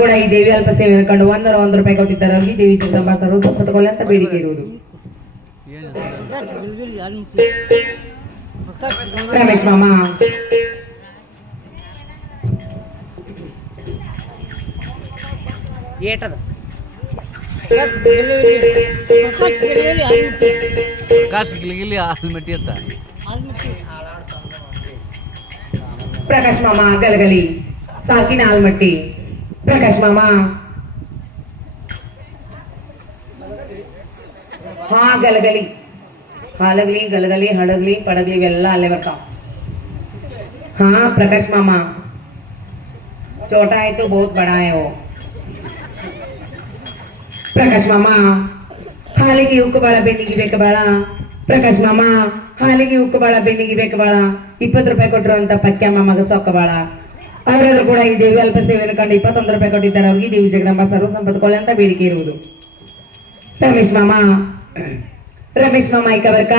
ಕೂಡ ಈ ದೇವಿ ಅಲ್ಪ ಸೇವೆ ಕಂಡು 1 ರೂಪಾಯಿ ಕೊಟ್ಟಿದ್ದಾರೆ. ಈ ದೇವಿ ಜಗದಂಬ ಸರ್ವ ಸಂಪತ್ತುಗಳು ಅಂತ ಬೇಡಿಕೆ ಇರುವುದು. ರಮೇಶ್ ಮಾಮ ಏಟದ ಪ್ರಕಾಶ್ ಗಿಲಿಗಿಲಿ ಆಲ್ಮಟ್ಟಿ ಅಂತ ಪ್ರಕಾಶ್ ಮಾಮ ಗಲಗಲಿ ಸಾಕಿನ ಆಲ್ಮಟ್ಟಿ. ಪ್ರಕಾಶ್ ಮಾಮ ಹಾ ಗಲಗಲಿ ಹಾಲಗಲಿ ಗಲಗಲಿ ಹಡಗಲಿ ಪಡಗಲಿ ಇವೆಲ್ಲ ಅಲ್ಲೇ ಬರ್ತಾವ. ಹಾ ಪ್ರಕಾಶ್ ಮಾಮ छोटा है तो बहुत बड़ा है वो. ಪ್ರಕಾಶ್ ಮಾಮ ಹಾಲಿಗೆ ಉಕ್ಕು ಬಾಳ ಬೆನ್ನಿಗೆ ಬೇಕು ಬಾಳ. ಪ್ರಕಾಶ್ ಮಾಮ ಹಾಲಿಗೆ ಉಕ್ಕು ಬಾಳ ಬೆನ್ನಿಗೆ ಬೇಕು ಬಾಳ. 20 ರೂಪಾಯಿ ಕೊಟ್ಟರು ಅಂತ ಪಕ್ಯ ಮಾಮಗ ಸೊಕ್ಕ ಬಾಳ. ಅವರೆಲ್ಲರೂ ಕೂಡ ಈ ದೇವಿ ಅಲ್ಪ ಸೇವೆಯನ್ನು ಕಂಡು 21 ರೂಪಾಯಿ ಕೊಟ್ಟಿದ್ದಾರೆ. ಅವ್ರಿಗೆ ದೇವಿ ಜಗದಂಬ ಸರ್ವ ಸಂಪತ್ತುಕೊಳ್ಳಿ ಅಂತ ಬೇಡಿಕೆ ಇರುವುದು. ರಮೇಶ್ ಮಾಮ ಈ ಕಬರ್ಕ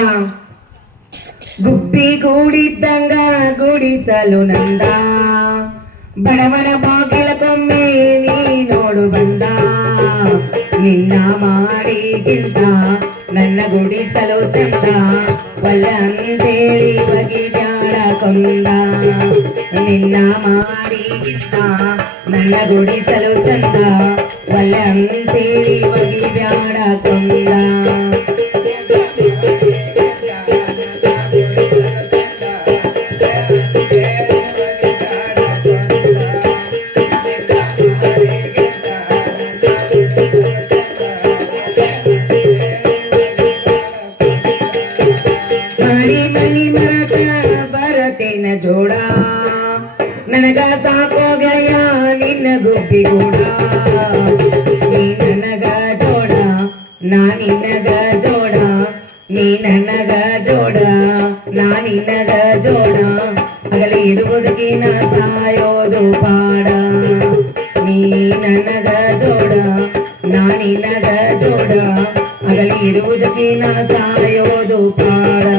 ಗುಬ್ಬಿ ಗೂಡಿದ್ದಂಗ ಗೂಡಿಸಲು ನಂದ ಬಡವನ ಬಾಗಿಲಕ್ಕೊಮ್ಮೆ ನೀ ನೋಡು ಬಂದ ನಿನ್ನ ಮಾಡಿಗಿಂತ ನನ್ನ ಗುಡಿಸಲು ಚಂದ ಒಲ್ಲ ಅಂತೇಳಿ ಬಗಿದಾಡ ಕೊಂದ ನಿನ್ನ ಮಾಡಿಗಿಂತ ನನ್ನ ಗುಡಿಸಲು ಚಂದ ಒಲ್ಲ ಅಂತೇಳಿ ಬಗಿದಾಡ ಕೊಂದ. ಜೋಡ ನನಗ ಸಾಕೋ ಗೆಳೆಯ ನಿನ್ನ ಗುಬ್ಬಿ ಗೂಡ. ನೀ ನನಗ ಜೋಡ ನಾ ನಿನಗ ಜೋಡ ನೀ ನನಗ ಜೋಡ ನಾ ನಿನಗ ಜೋಡ ಅಗಲಿ ಇರುವುದಕ್ಕಿನ ಸಾಯೋದು ಪಾಡ. ನೀ ನನಗ ಜೋಡ ನಾ ನಿನಗ ಜೋಡ ಅಗಲಿ ಇರುವುದಕ್ಕಿನ ಸಾಯೋದು ಪಾಡ.